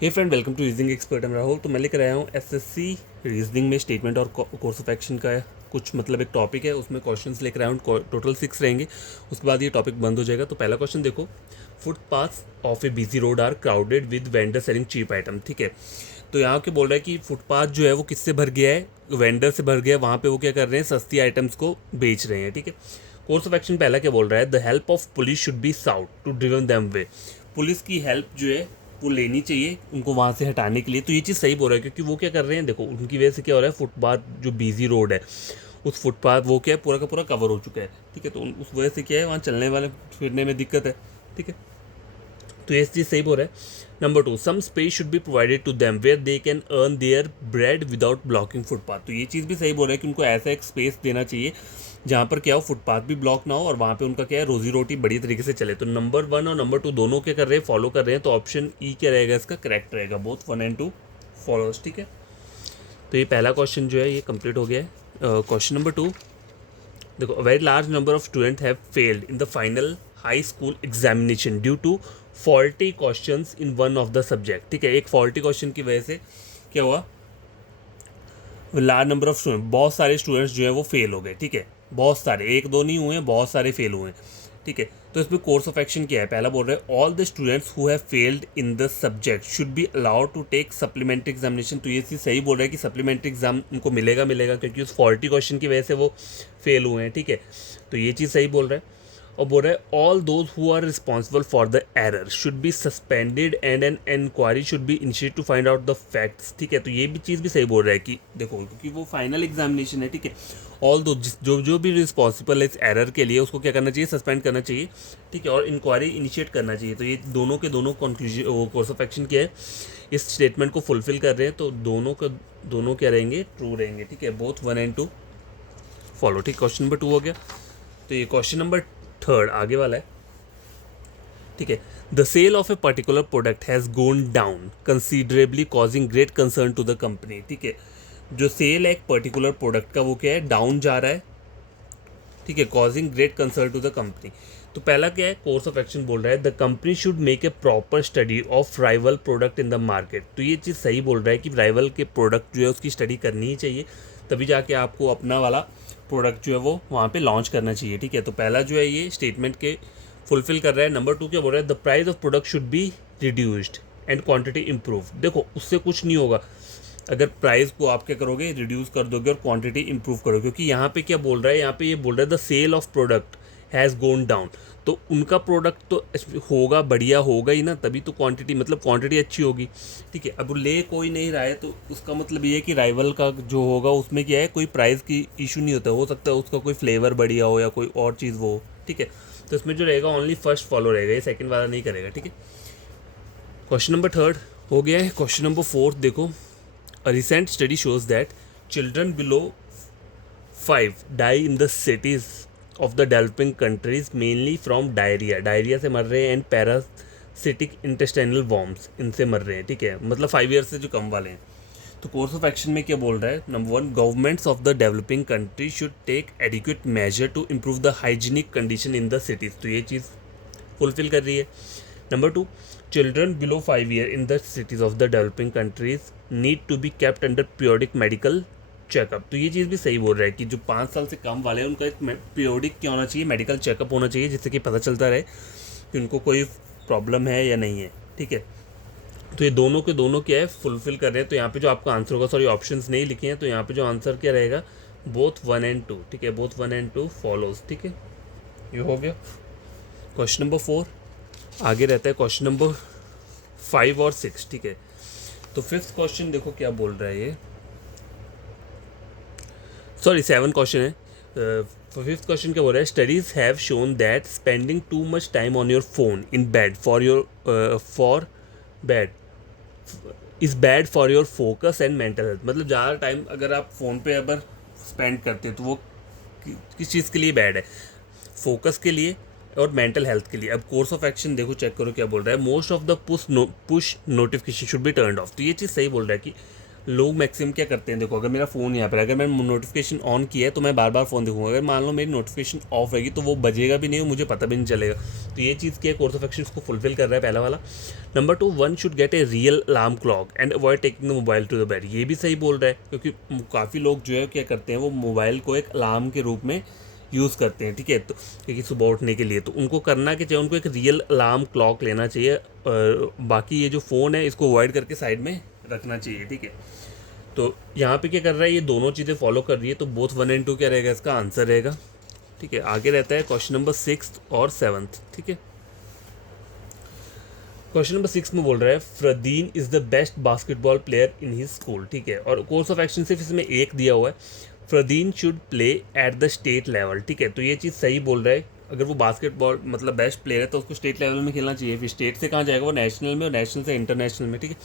Hey friend, welcome to reasoning expert. मैं राहुल। तो मैं लेकर आया हूँ एसएससी रीजनिंग में स्टेटमेंट और कोर्स ऑफ एक्शन का कुछ मतलब एक टॉपिक है, उसमें क्वेश्चंस लेकर आया हूँ। टोटल 6 रहेंगे, उसके बाद ये टॉपिक बंद हो जाएगा। तो पहला क्वेश्चन देखो, footpaths of a busy road are crowded with vendor selling cheap item. ठीक है, तो यहाँ के बोल रहा है कि फुटपाथ जो है वो किससे भर गया है, वेंडर से भर गया है। वहाँ पे वो क्या कर रहे हैं, सस्ती आइटम्स को बेच रहे हैं। ठीक है, कोर्स ऑफ एक्शन पहला क्या बोल रहा है, the help of police should be sought to driven them way. Police की हेल्प जो है वो लेनी चाहिए उनको वहाँ से हटाने के लिए। तो ये चीज़ सही बोल रहा है, क्योंकि वो क्या कर रहे हैं, देखो उनकी वजह से क्या हो रहा है, फुटपाथ जो बिजी रोड है, उस फुटपाथ वो क्या है, पूरा का पूरा कवर हो चुका है। ठीक है, तो उस वजह से क्या है, वहाँ चलने वाले फिरने में दिक्कत है। ठीक है, तो ये चीज़ सही बोल रहा है। Number 2, some space should be provided to them where they can earn their bread without blocking footpath. तो ये चीज़ भी सही बोल रहा है कि उनको ऐसा एक स्पेस देना चाहिए जहाँ पर क्या हो, फुटपाथ भी ब्लॉक ना हो और वहाँ पे उनका क्या है, रोजी रोटी बड़ी तरीके से चले। तो नंबर 1 और नंबर 2 दोनों क्या कर रहे हैं, फॉलो कर रहे हैं। तो ऑप्शन ई क्या रहेगा, इसका करेक्ट रहेगा, बोथ 1 and 2 फॉलोज। ठीक है, तो ये पहला क्वेश्चन जो है ये कंप्लीट हो गया है। क्वेश्चन नंबर 2 देखो, a very large number of student have failed in the final high school examination due to faulty questions in one of the subject. ठीक है, एक फॉल्टी क्वेश्चन की वजह से क्या हुआ, लार्ज नंबर ऑफ स्टूडेंट, बहुत सारे स्टूडेंट्स जो है वो फेल हो गए। ठीक है, बहुत सारे, एक दो नहीं हुए, बहुत सारे फेल हुए हैं। ठीक है, तो इसमें कोर्स ऑफ एक्शन क्या है, पहला बोल रहे हैं all the students who have failed in the subject should be allowed to take supplementary examination. तो ये चीज़ सही बोल रहा है कि सप्लीमेंट्री एग्जाम उनको मिलेगा क्योंकि उस फॉल्टी क्वेश्चन की वजह से वो फेल हुए हैं। ठीक है, तो ये चीज़ सही बोल रहा है। और बोल रहा है all those who are responsible for the error should be suspended and an inquiry should be initiated to find out the facts. ठीक है, तो ये भी चीज़ भी सही बोल रहा है कि देखो, क्योंकि वो फाइनल एग्जामिनेशन है। ठीक है, ऑल दो जो जो भी रिस्पॉन्सिबल है इस एरर के लिए, उसको क्या करना चाहिए, सस्पेंड करना चाहिए। ठीक है, और इंक्वायरी इनिशिएट करना चाहिए। तो ये दोनों के दोनों कंक्लूजन कोर्स ऑफ एक्शन क्या है, इस स्टेटमेंट को फुलफिल कर रहे हैं। तो दोनों क्या रहेंगे, ट्रू रहेंगे। ठीक है, बोथ 1 and 2 फॉलो। ठीक, क्वेश्चन नंबर 2 हो गया। तो ये क्वेश्चन नंबर 3 आगे वाला है। ठीक है, the sale of a particular product has gone down considerably causing great concern to the company. ठीक है, जो सेल है एक पर्टिकुलर प्रोडक्ट का, वो क्या है, डाउन जा रहा है। ठीक है, causing great concern to the company. तो पहला क्या है, कोर्स ऑफ एक्शन बोल रहा है the company should make a proper study of rival product in the market. तो ये चीज़ सही बोल रहा है कि राइवल के प्रोडक्ट जो है उसकी स्टडी करनी ही चाहिए, तभी जाके आपको अपना वाला प्रोडक्ट जो है वो वहाँ पे लॉन्च करना चाहिए। ठीक है, तो पहला जो है ये स्टेटमेंट के फुलफिल कर रहा है। नंबर 2 क्या बोल रहा है, the price of product should be reduced and quantity improve. देखो, उससे कुछ नहीं होगा अगर प्राइस को आप क्या करोगे, रिड्यूस कर दोगे और क्वांटिटी इंप्रूव करोगे। क्योंकि यहाँ पे क्या बोल रहा है, यहाँ पे ये बोल रहा है the sale of product has gone down. तो उनका प्रोडक्ट तो होगा, बढ़िया होगा ही ना, तभी तो क्वांटिटी, मतलब क्वांटिटी अच्छी होगी। ठीक है, अब ले कोई नहीं रहा है, तो उसका मतलब ये है कि राइवल का जो होगा उसमें क्या है, कोई प्राइस की इशू नहीं होता। हो सकता है उसका कोई फ्लेवर बढ़िया हो या कोई और चीज़ वो हो। ठीक है, तो इसमें जो रहेगा ओनली फर्स्ट फॉलो रहेगा, ये सेकंड वाला नहीं करेगा। ठीक है, क्वेश्चन नंबर 3 हो गया है। क्वेश्चन नंबर 4 देखो, a recent study shows that children below 5 die in the cities of the developing countries mainly from diarrhoea से मर रहे हैं एंड पैरासिटिक इंटेस्टाइनल वॉर्म्स, इनसे मर रहे हैं। ठीक है, मतलब 5 ईयर्स से जो कम वाले हैं। तो कोर्स ऑफ एक्शन में क्या बोल रहा है, number 1, governments of the developing country should take adequate measure to improve the hygienic condition in the cities. तो ये चीज़ फुलफिल कर रही है। Number 2, children below 5 year in the cities of the developing countries need to be kept under periodic medical checkup. तो ये चीज़ भी सही बोल रहा है कि जो 5 साल से कम वाले हैं उनका एक पीरियोडिक क्या होना चाहिए, मेडिकल चेकअप होना चाहिए, जिससे कि पता चलता रहे कि उनको कोई प्रॉब्लम है या नहीं है। ठीक है, तो ये दोनों के दोनों क्या है, फुलफिल कर रहे हैं। तो यहाँ पे जो आपका आंसर होगा, सॉरी ऑप्शंस नहीं लिखे हैं, तो यहाँ पे जो आंसर क्या रहेगा, बोथ 1 and 2। ठीक है, बोथ 1 and 2 फॉलोज। ठीक है, ये हो गया क्वेश्चन नंबर 4। आगे रहता है क्वेश्चन नंबर 5 और 6। ठीक है, तो 5th क्वेश्चन देखो क्या बोल रहा है ये, सॉरी 7 क्वेश्चन है। 5th क्वेश्चन क्या बोल रहा है, studies have shown that spending too much time on your phone in bed for bed is bad for your focus and mental health. मतलब ज़्यादा टाइम अगर आप फ़ोन पे अगर स्पेंड करते हो तो वो किस चीज़ के लिए बैड है, फोकस के लिए और मेंटल हेल्थ के लिए। अब कोर्स ऑफ एक्शन देखो, चेक करो क्या बोल रहा है, most of the push notification should be turned of. तो ये चीज़ सही बोल रहा है कि लोग मैक्सिमम क्या करते हैं, देखो अगर मेरा फ़ोन यहाँ पर, अगर मैंने नोटिफिकेशन ऑन किया है तो मैं बार बार फ़ोन देखूंगा, अगर मान लो मेरी नोटिफिकेशन ऑफ रहेगी तो वो बजेगा भी नहीं और मुझे पता भी नहीं चलेगा। तो ये चीज़ क्या कोर्स ऑफ एक्शन को फुलफिल कर रहा है, पहला वाला। Number 2, one should get a real alarm clock and avoid taking the mobile to the bed. ये भी सही बोल रहा है, क्योंकि काफ़ी लोग जो है क्या करते हैं, वो मोबाइल को एक अलार्म के रूप में यूज़ करते हैं, ठीक है। तो क्योंकि सुबह उठने के लिए तो उनको करना कि चाहिए, उनको एक रियल अलार्म क्लॉक लेना चाहिए। बाकी ये जो फ़ोन है इसको अवॉइड करके साइड में रखना चाहिए, ठीक है। तो यहाँ पे क्या कर रहा है, ये दोनों चीज़ें फॉलो कर रही है, तो बोथ 1 और 2 क्या रहेगा, इसका आंसर रहेगा, ठीक है। आगे रहता है क्वेश्चन नंबर 6 और 7, ठीक है। क्वेश्चन नंबर 6 में बोल रहा है Fardeen is the best basketball player in his school, ठीक है। और कोर्स ऑफ एक्शन सिर्फ इसमें एक दिया हुआ है, Fardeen should play at the state level, ठीक है। तो ये चीज़ सही बोल रहा है, अगर वो बास्केटबॉल मतलब बेस्ट प्लेयर है तो उसको स्टेट लेवल में खेलना चाहिए, फिर स्टेट से कहाँ जाएगा, वो नेशनल में, और नेशनल से इंटरनेशनल में, ठीक है।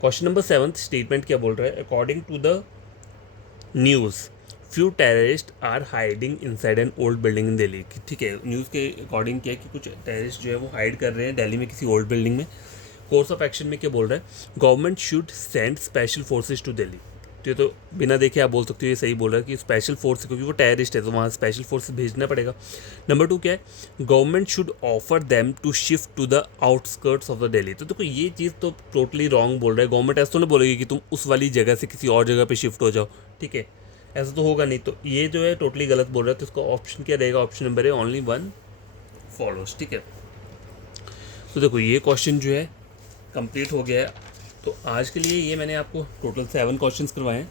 क्वेश्चन नंबर 7 स्टेटमेंट क्या बोल रहा है, according to the news few terrorist are hiding inside an old building in Delhi, ठीक है। न्यूज़ के अकॉर्डिंग क्या है कि कुछ टेररिस्ट जो है वो हाइड कर रहे हैं दिल्ली में किसी ओल्ड बिल्डिंग में। कोर्स ऑफ एक्शन में क्या बोल रहा है, government should send special forces to Delhi. तो ये तो बिना देखे आप बोल सकते हो ये सही बोल रहा है कि स्पेशल फोर्स, क्योंकि वो टेररिस्ट है तो वहाँ स्पेशल फोर्स भेजना पड़ेगा। नंबर 2 क्या है, government should offer them to shift to the outskirts of the Delhi. तो देखो ये चीज़ तो टोटली रॉन्ग बोल रहा है, गवर्नमेंट ऐसा तो नहीं बोलेगी कि तुम उस वाली जगह से किसी और जगह पे शिफ्ट हो जाओ, ठीक है, ऐसा तो होगा नहीं। तो ये जो है टोटली गलत बोल रहा है, तो इसका ऑप्शन क्या रहेगा, ऑप्शन नंबर है ओनली 1 फॉलोज, ठीक है। तो देखो ये क्वेश्चन जो है कंप्लीट हो गया है। तो आज के लिए ये मैंने आपको टोटल 7 क्वेश्चंस करवाए हैं।